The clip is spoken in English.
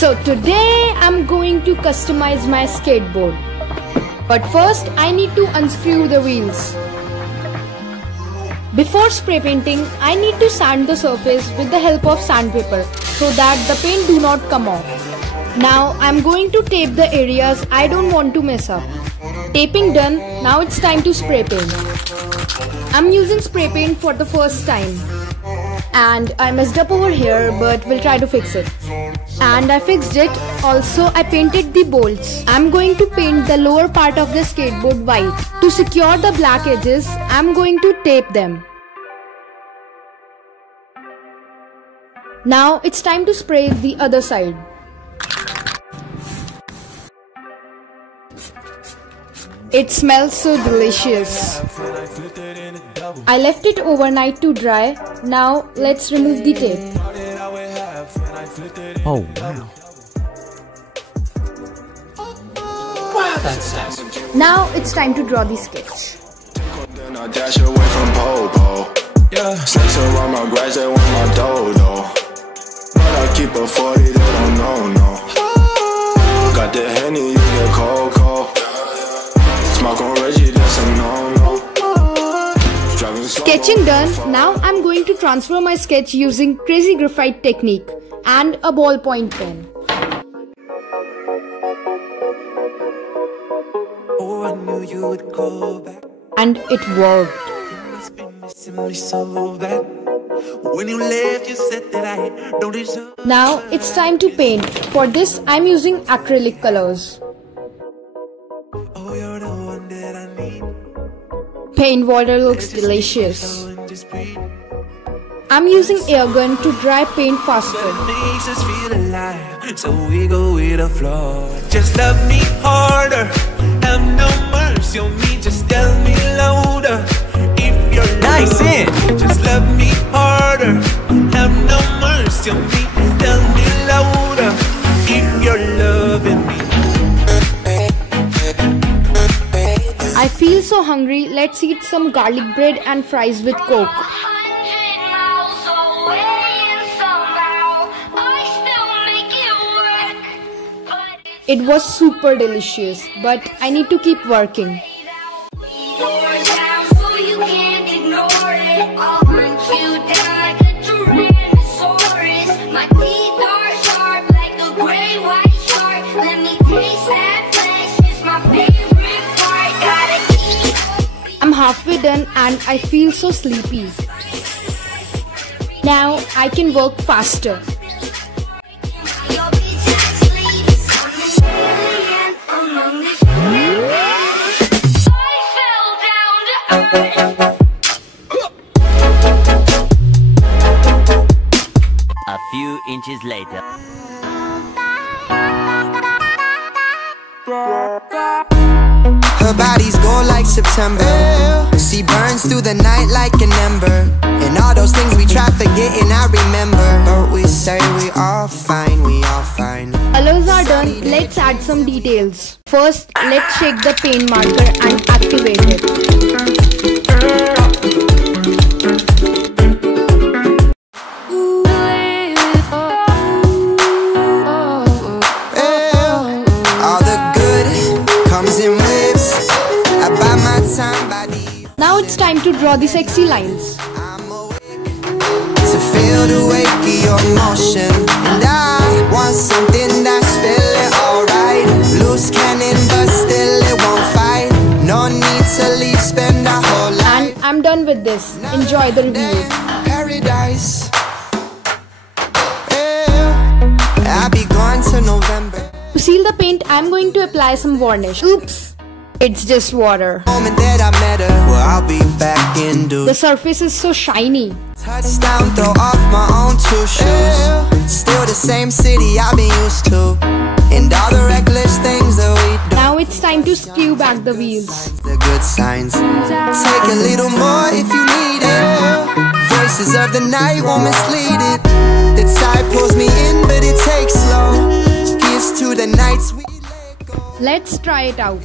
So today I'm going to customize my skateboard. But first I need to unscrew the wheels. Before spray painting, I need to sand the surface with the help of sandpaper so that the paint do not come off. Now I'm going to tape the areas I don't want to mess up. Taping done, now it's time to spray paint. I'm using spray paint for the first time. And I messed up over here, but we'll try to fix it. And I fixed it. Also, I painted the bolts. I'm going to paint the lower part of the skateboard white. To secure the black edges, I'm going to tape them. Now it's time to spray the other side. It smells so delicious. I left it overnight to dry. Now let's remove the tape. Oh wow. Wow, that's nice. Now it's time to draw the sketch. Then I dash away from Popo. Yeah. Snakes around my grass, they want my dodo. But I keep a 40, they don't know, no. Got the Henny, you get cold. Smoke on Reggie, that's a no-no. Sketching done, now I'm going to transfer my sketch using crazy graphite technique and a ballpoint pen. Oh, I knew you would go back. And it worked. You must be missing me so bad. When you left, you said that I don't deserve. Now it's time to paint. For this, I'm using acrylic colors. Oh, you're the one that I need. Paint water looks delicious. I'm using air gun to dry paint faster. It makes us feel alive, so we go with the flow. Just love me harder, have no mercy on me. Just tell me louder if you're nice in. Just love me harder, have no mercy on me. Tell me louder if you're loving me. I feel so hungry. Let's eat some garlic bread and fries with Coke. It was super delicious, but I need to keep working. I'm halfway done and I feel so sleepy. Now I can work faster. A few inches later. Her body's gold like September. She burns through the night like an ember. And all those things we try forgetting, I remember. But we say we all fine, we all fine. Colors are done, let's add some details. First, let's shake the paint marker and activate it. Now it's time to draw the sexy lines. To feel the weight of your emotion, and I want something that's feeling alright. Loose cannon, but still it won't fight. No need to leave, spend a whole life. And I'm done with this. Enjoy the review. Paradise. Yeah. I'll be gone till November. To seal the paint, I'm going to apply some varnish. Oops! It's just water. Moment that I met her, well, I'll be back in due. The surface is so shiny. Touchdown, throw off my own two shoes. Still the same city I've been used to, and all the reckless things that we do. Now it's time to screw back the wheels. The good signs. Take a little more if you need it. Voices of the night won't mislead it. The tide pulls me in, but it takes slow. Here's to the nights we let go. Let's try it out.